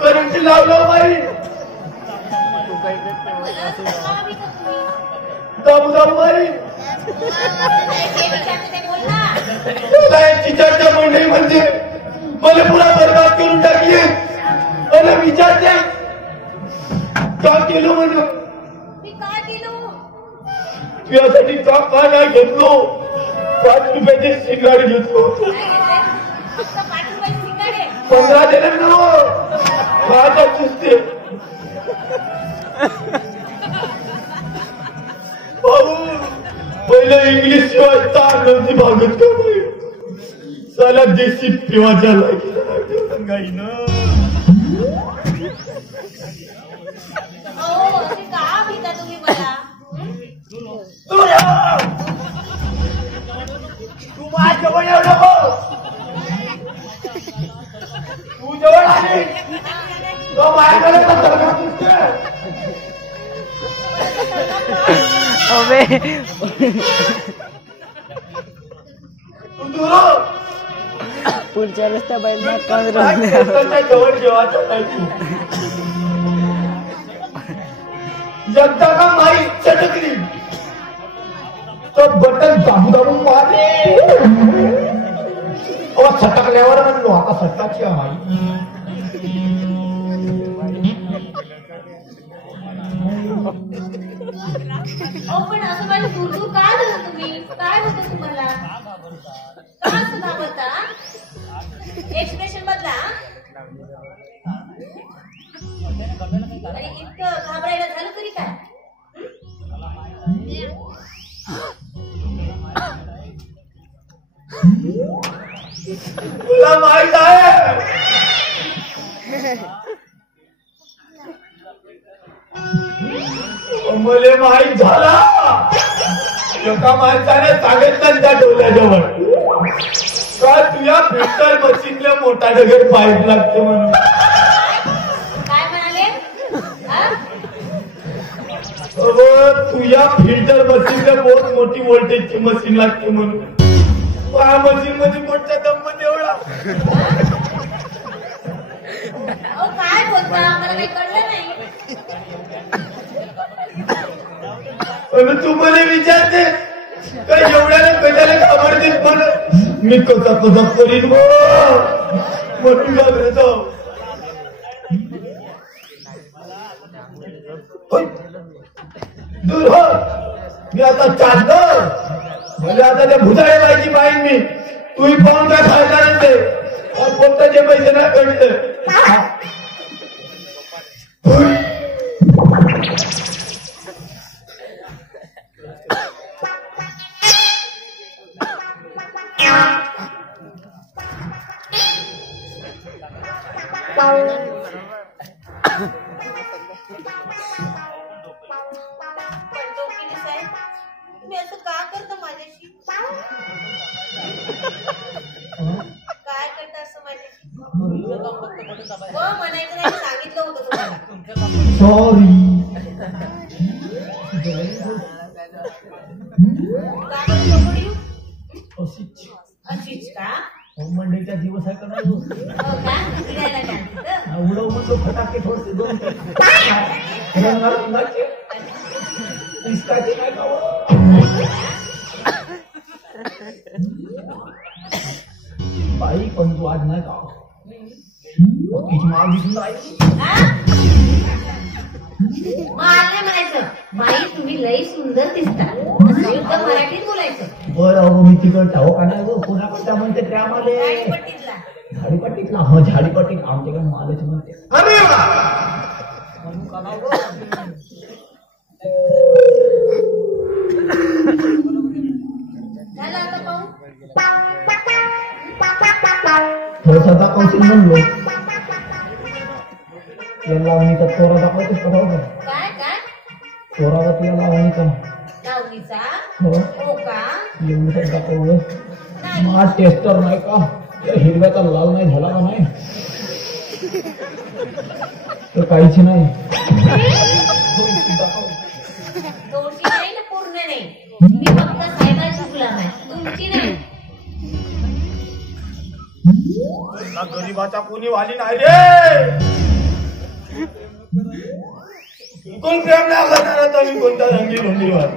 Current लावलं बाई दाबू दाबू बाई चर्चा मंडळी म्हणजे मला पुरा बरबाद करून टाकली मला विचारते का केलं म्हणून तुझ्यासाठी का नाही घेतलो 5 रुपयाचे सिगारेट घेतलो 15 दिले ना माझ्या पुसते भाऊ पहिलं इंग्लिश शिवाय तार नव्हती भागत का बाई साला देशी पिवाच्या गाईन तू माझ्या जवळ येऊ नको तू जवळ आली तो माझ्याकडे पुढच्या रस्त्या बाहेर जवळ जेवायचं नाही तू एकदा का माई चटकली तो बटन दाबू दाबून मारले सटकल्यावर म्हणलो आता सटकाची माई पण असं माझं दूर काय झालं तुम्ही काय होतं तुम्हाला का असं घाबरता एक्सप्रेशन बदला आणि इतकं घाबरायला झालं तरी काय तुला माहित आहे मला माहित झाला एका माणसाने सांगितलं त्या डोल्याजवळ का तुझ्या फिल्टर मशीनला मोठा डगर पाईप लागते म्हणून काय म्हणाले तुझ्या फिल्टर मशीनला बहुत मोठी व्होल्टेजची मशीन लागते म्हणून त्या मशीन मध्ये मोठा दम एवढा काय बोलता मला काही कळलं नाही तू मला विचारते का एवढ्याला कशाला खबरतेस मला मी कसा कसा करीन म्हणून घाबरतो दूर हो मी आता चाललो म्हणजे आता त्या भुजाळे बाईची पाहिजे मी तू पाहून काय फायदा नाही ते पोटाचे पैसे नाही कळते तुम्ही असं का करता माझ्याशी काय करता असं माझ्याशी म्हणायचं नाही सांगितलं होतं तुम्हाला सॉरी अशीच का मंडईचा दिवस आहे का नाही उडव म्हणतो फटाके ठोसते 2 इस्काचे नाही खावं बाई पण तू आज नाही खाव तिची माल दिसून राहिली मला म्हणायचं बाई तुम्ही लई सुंदर दिसता मराठीत बोलायचं बरं मी तिकड ठाव का नाही कोणाकडच्या म्हणते त्या आम्हाला झाडीपट्टीतला हो झाडीपट्टीत आमच्याकडे मालच म्हणते अरे थोडासा दाखवशील म्हणलो या लावणीचा चोरा दाखवतेस का भाऊ काय काय चोराला तुला लावणीचा लावणीचा हो का एवढं दाखवलं मा टेस्टर नाही का हिरव्याचा लाल नाही झाला का नाही तर काहीच नाही दोषी नाही ना पूर्ण नाही मी फक्त साहेबांची गुलाम आहे तुमची नाही ना गरीबाचा कोणी वाली नाही रे. कोण प्रेम नाही करणार तर मी कोणता रंगी रुंगीवर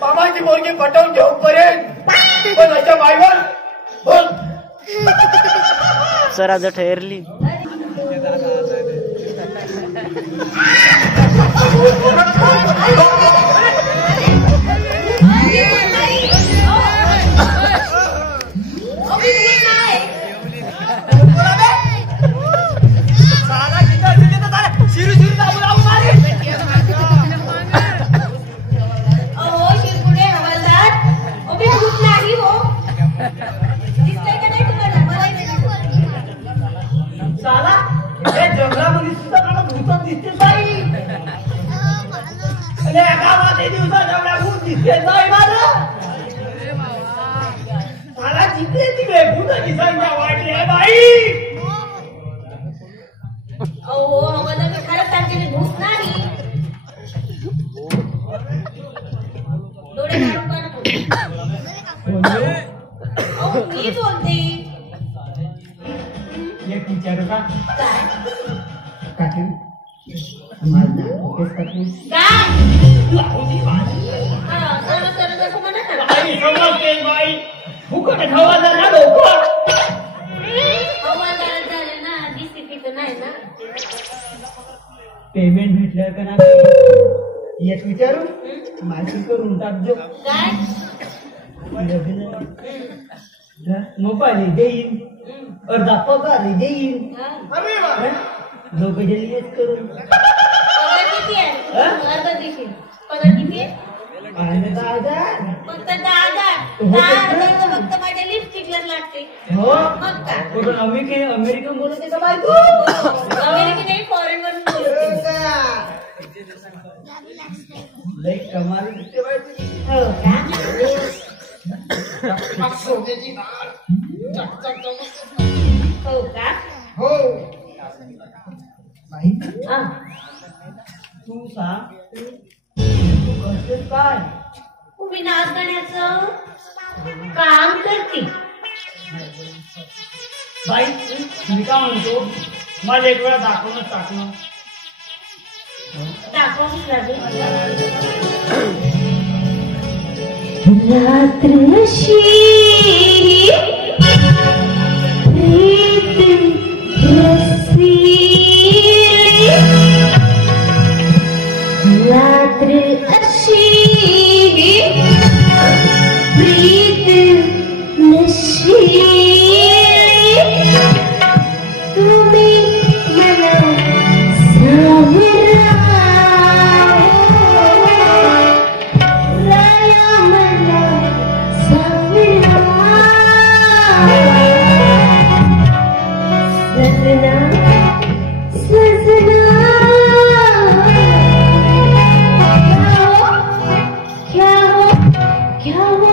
मामाची पोरगी पटवून घेऊन पर्यंत पण अशा बाईवर बोल सर आज ठरली. जंगलामध्ये सुद्धा मला भूत दिसते बाई. गावात दिवसा भूत दिसते बाई मला. मला जिथे तिकडे भूत दिसायला वाटले बाई. अहो आम्हाला मी खरंच त्यांच्याने भूत नाही. डोळे काढून अहो मी बोलते. एक विचारू का काय काकी बाई फुकट हवालदार ना लोक हवालदार झाले ना डीसीपीचं नाही ना. पेमेंट भेटलं का नाही एक विचारू माहिती करून टाकजो. काय मोबाईल देईन अर्धा पगार देईन. दोघं जणी हेच करून पगार किती आहे. अर्धा दिवशी पगार किती आहे. 10,000 फक्त 10,000 फक्त माझ्या लिपस्टिकला लागते. हो मग काय कुठून अमेरिकन बोलते का बायको. अमेरिकन नाही फॉरेन वरून बोलते. लई कमाल दिसते बाई तुझी. हो का हो का हो बाई हा. तू सांग तू करतेस काय. मी नाच गाण्याचं काम करते. बाई मी का म्हणतो मला एक वेळा दाखवूनच टाकणं. दाखवावीच लागेल. रात्र अशी प्रीत रसीली. रात्र अशी प्रीत नशीली. तुम्ही मला सावरा राया मला सावरा. सजना सजना क्या हो क्या हो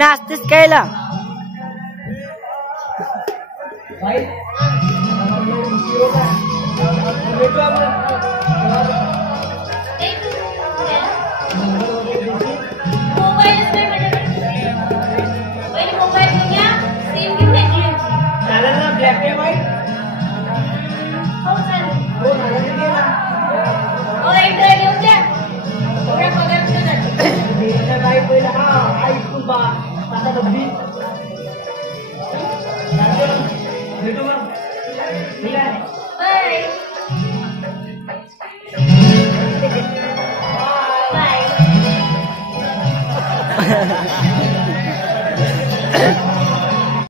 नाचतेस कायला? मोबाईलच नाही माझ्याकडे. पहिले मोबाईल घेऊन या, सिम घेऊन यायची. चालेल ना, ब्लॅक अँड व्हाईट? हो चालेल. हो चालेल ना. हो एकदा घेऊन द्या. एवढा पगार कुठे जातो? काय पहिलं हा ऐक तू बा आता बघी भेटू मग. ठीक आहे. Bye bye.